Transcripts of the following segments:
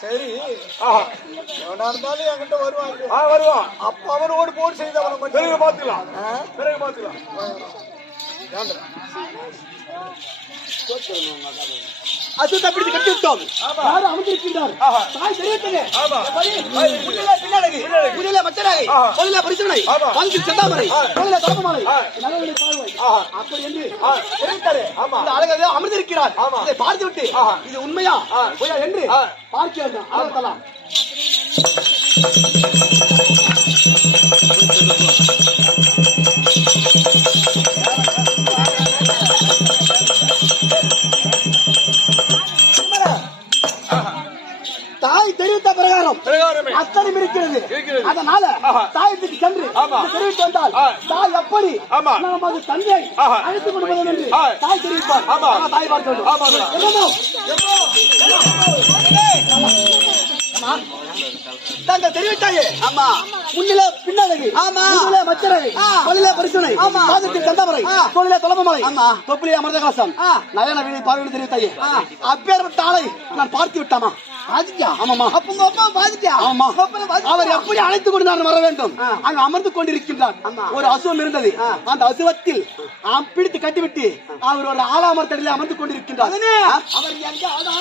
சரி, இருந்தாலும் என்கிட்ட வருவான். அப்ப அவனோடு போர் செய்து அவனை பாத்துக்கலாம். அசுத்தம் பிடித்து கட்டி விட்டோம். யாரும் அமர்ந்திருக்கின்றார். தாய் தெரியவில்லை. புதிய மச்சராகி, பொருள பரிசுனை, பங்கு செந்தாமரை, பொருள தரப்பமலை, நலவழி பாழ்வை. அப்படி என்று தெரிவித்தாரு. இந்த அழகாக அமர்ந்திருக்கிறார். இதை பார்த்து விட்டு இது உண்மையா பொய்யா என்று பார்க்க வேண்டும். ஆரம்பலாம். தாய் தெரிவித்த பிரகாரம் அத்தனை இருக்கிறது. அதனால தாயத்துக்கு சென்று தெரிவித்து வந்தால் தாய் எப்படி நமது தந்தையை அழைத்துக் கொண்டு வருவது என்று தாய் தெரிவிப்பார். தாய் பார்க்க வேண்டும். தாங்கள் தெரிவித்தாயே. ஆமா, முன்னில பின்னழகி, முன்னில மச்சரகி, பொலில பரிசுனை, பாதத்தில் கந்தமரை, பொலில தொலமமலை, தொப்பிலே அமிர்த கலசம், நயன வீணை பார்வையில் தெரிவித்தாயே. அப்பேற்பட்ட ஆளை நான் பார்த்து விட்டாமா? ஆமாமா. அப்ப அப்பா பாதிச்சா? ஆமா. அவர் எப்படி அழைத்துக் கொண்டு நான் வர வேண்டும்? அங்கு அமர்ந்து கொண்டிருக்கின்றார். ஒரு அசுவம் இருந்தது. அந்த அசுவத்தில் பிடித்து கட்டிவிட்டு அவர் ஒரு ஆலாமரத்தடியில் அமர்ந்து கொண்டிருக்கின்றார். அவர் எங்க அவரை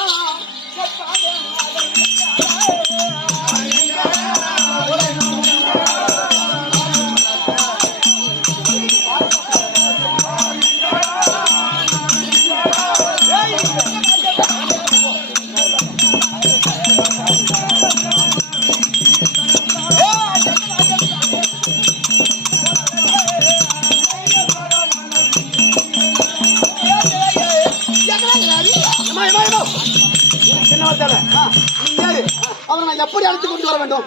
நான் எப்படி அழைத்துக் கொண்டு வர வேண்டும்?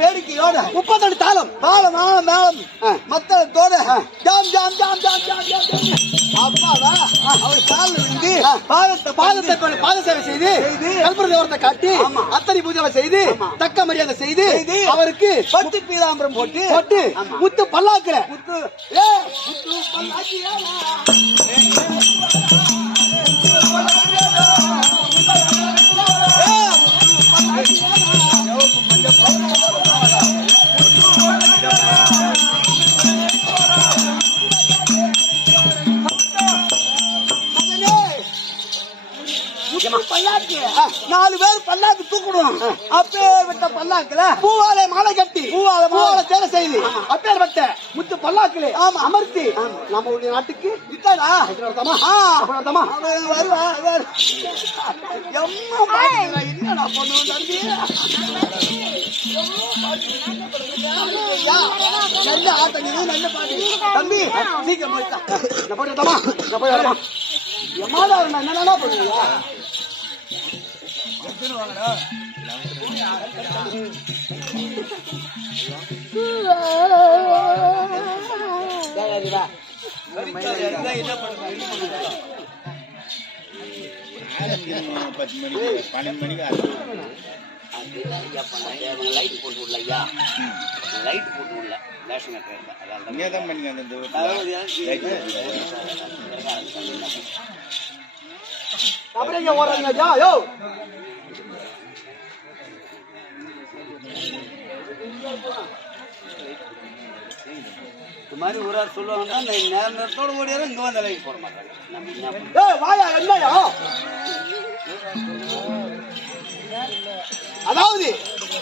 வேடிக்கையோட 30 தாளம் மேளம் மத்தளத்தோட ஜாம் ஜாம் ஜாம் ஜாம் ஜாம் ஜாம். அப்பாவா அவர் காலில் விழுந்து பாத சேவை செய்து கல்புர தேவரத்தை காட்டி அத்தனை பூஜை செய்து தக்க மரியாதை செய்து அவருக்கு 10 பீதாம்பரம் போட்டு முத்து பல்லாக்குற முத்து பல்லாக்கு 4 பேர் பல்லாக்கு தூக்கணும். அப்பேற்பட்ட பல்லாக்குல பூவாலை மாலை கட்டி பூவாலை தேவை செய்து அப்பேற்பட்ட முத்து பல்லாக்குல அமர்த்தி நம்மளுடைய நாட்டுக்கு விட்டாடா வருவா. என்னடா பண்ணுவோம் தம்பி? நல்ல ஆட்டம் நல்ல பாட்டு தம்பி. சீக்கிரம் போயிட்டாமா எம்மாடா என்னன்னா பண்ணுவீங்க? லைட் போட்டு விடலையா? லைட் போட்டு விடல ரேஷன் அதான் பண்ணி அப்படியே ஓடுறாங்க. யோ இது மாதிரி ஊரார் சொல்லுவாங்க நேரத்தோட ஓடியாரும் இங்க வந்து விலைக்கு போட மாட்டாங்க. வாயா என்னையா அதாவது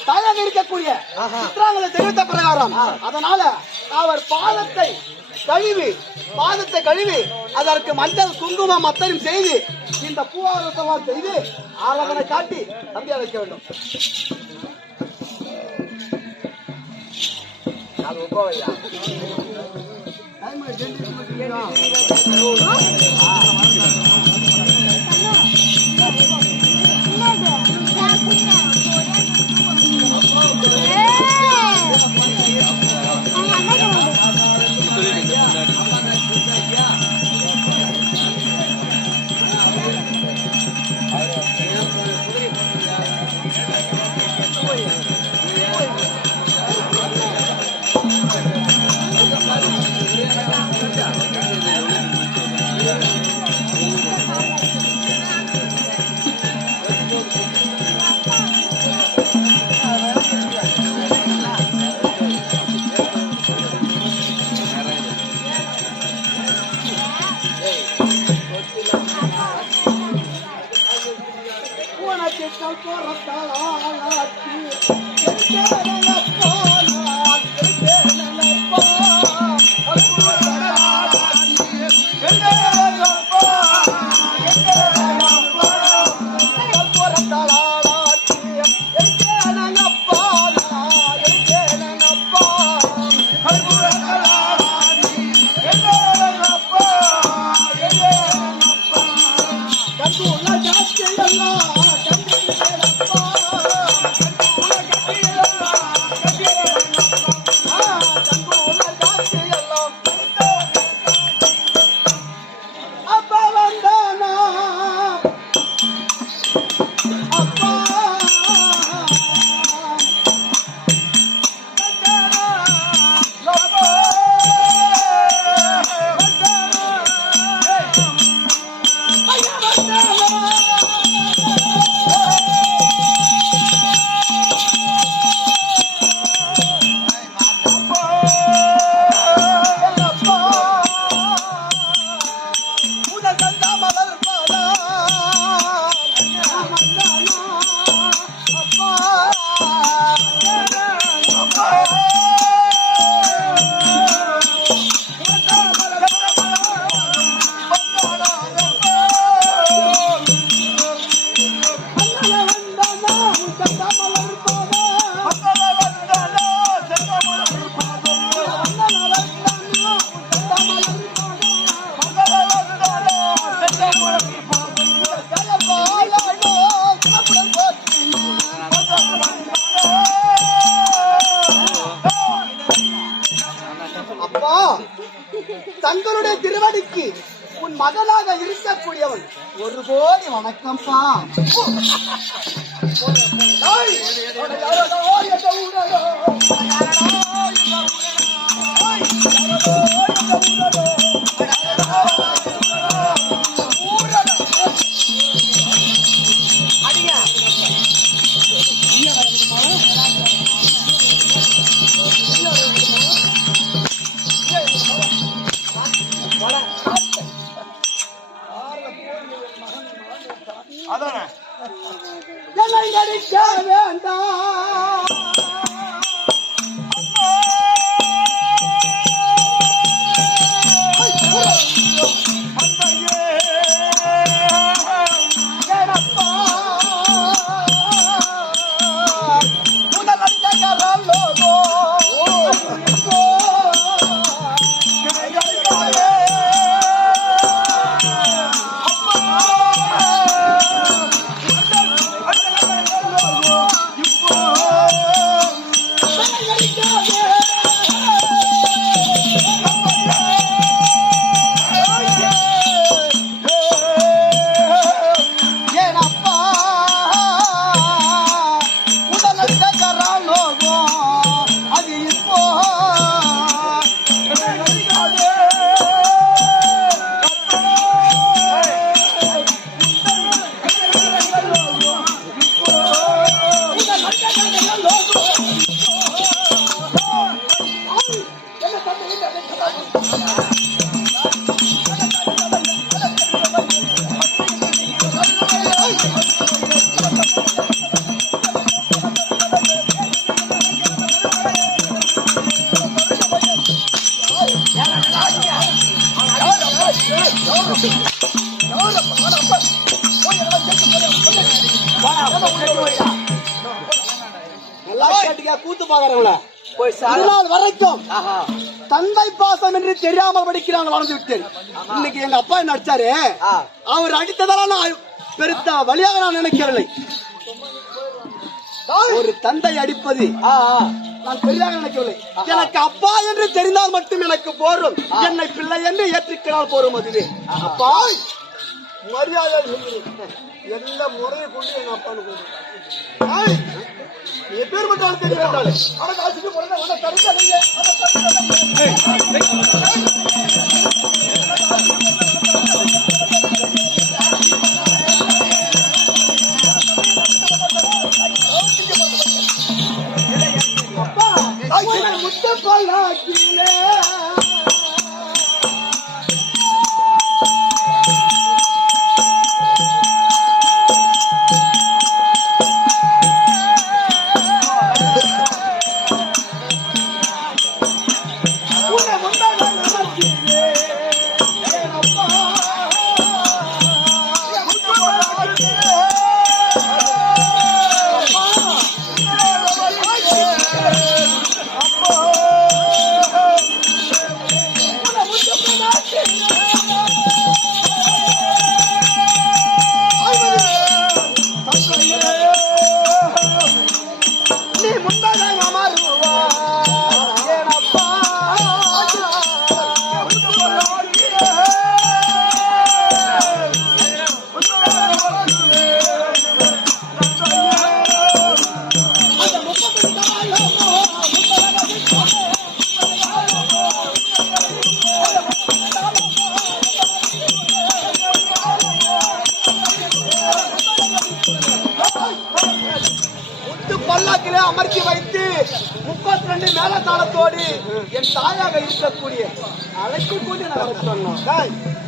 தாயாக இருக்கக்கூடிய சித்திராங்களை தெரிவித்த பிரகாரம் அதனால அவர் பாதத்தை கழுவி அதற்கு மஞ்சள் குங்குமம் அத்தனையும் செய்து இந்த பூவாரத்தெல்லாம் செய்து ஆராதனை காட்டி தம்பியா வைக்க வேண்டும். தங்களுடைய திருவடிக்கு உன் மகனாக இருக்கக்கூடியவன் ஒரு கோடி வணக்கம்பா. என்னை நடிக்க வேண்டாம் கூத்து பாக்குறவங்கள வரைக்கும் தந்தை பாசம் என்று தெரியாமல் படிக்கிறாங்க வளர்ந்து விட்டேன். இன்னைக்கு எங்க அப்பா என்ன அடிச்சாரு, அவர் அடித்ததால நான் பெருத்த வழியாக நான் நினைக்கவில்லை. ஒரு தந்தை அடிப்பது நான் பெரிதாக நினைக்கவில்லை. எனக்கு அப்பா என்று தெரிந்தால் மட்டும் எனக்கு போரும். என்னை பிள்ளை என்று ஏற்றுக்கிறால் போரும். அதுவே அப்பா மரியாதை எந்த முறையை கொண்டு எங்க அப்பான்னு பேர் மட்டும் தெரியாது. பல்லாக்கிலே அமர்த்தி வைத்து 32 மேலத்தாளத்தோடு என் தாயாக இருக்கக்கூடிய அழைக்கக்கூடிய நான் சொன்னோம்.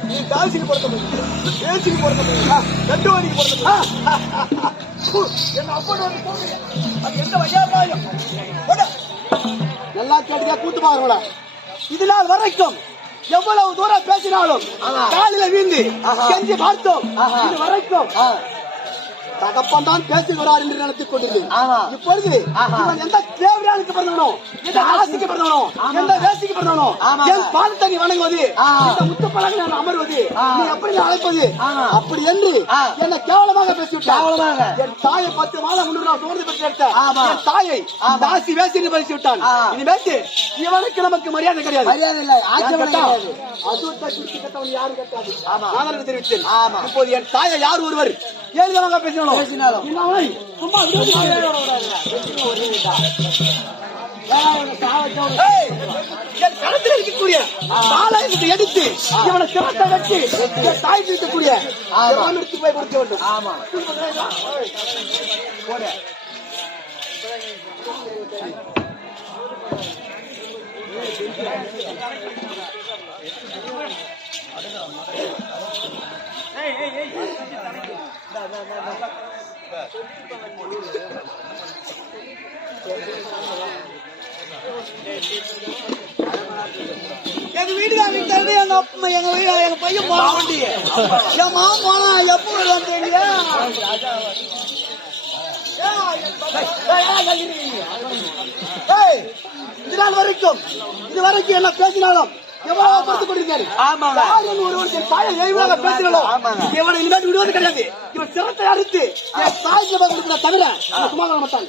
நீ தாசிக்கு பொறுத்த முடியும், பேசிக்கு பொறுத்த முடியும், ரெண்டு வழிக்கு பொறுத்த என் அப்பனோட அது எந்த வகையாயம் நல்லா கேட்டுக்கா கூத்து பாருங்களா. இது நாள் வரைக்கும் எவ்வளவு தூரம் பேசினாலும் காலில வீழ்ந்து செஞ்சு பார்த்தோம். இது வரைக்கும் தகப்பன் தான் பேசுகிறார் என்று நினைத்துக் கொண்டிருந்தேன். இப்பொழுது இவன் எந்த தேவையானுக்கு பிறந்தவனோ, எந்த ராசிக்கு பிறந்தவனோ, எந்த வேசிக்கு பிறந்தவனோ, என் பால் தண்ணி வணங்குவது, இந்த முத்து பழக நான் அமர்வது, நீ எப்படி அழைப்பது, அப்படி என்று என்னை கேவலமாக பேசிவிட்டான். என் தாயை 10 மாதம் முன்னூறு நான் சோர்ந்து பெற்று எடுத்த என் தாயை தாசி வேசி என்று பேசி விட்டான். இனி பேசி இவனுக்கு நமக்கு மரியாதை கிடையாது. மரியாதை இல்லை, அது யாரும் கேட்டாது. நான் தெரிவித்தேன். இப்போது என் தாயை யார் ஒருவர் ஏழுதமாக பேசினாலும் சும்மா என் களத்தில் இருக்கக்கூடிய ஆலயத்தை எடுத்து இவனை சிறத்தை வச்சு தாய் இருக்கக்கூடிய எடுத்து போய் கொடுக்க வேண்டும். ஆமா எங்க வீட்டுக்காரங்க எங்க பையன் போன வண்டி என் மாமா போனா எப்ப வந்தீங்க? இது வரைக்கும் என்ன பேசினாலும் எவ்வளவு பொறுத்து கொண்டிருக்காரு. ஒருவன் தாயை எளிமையாக பேசினாலும் இவனை இனிமேல் விடுவது கிடையாது. இவன் சிரத்தை அறுத்து என் தாய்க்கு கொடுக்கிற தவிர சும்மா மாட்டான்.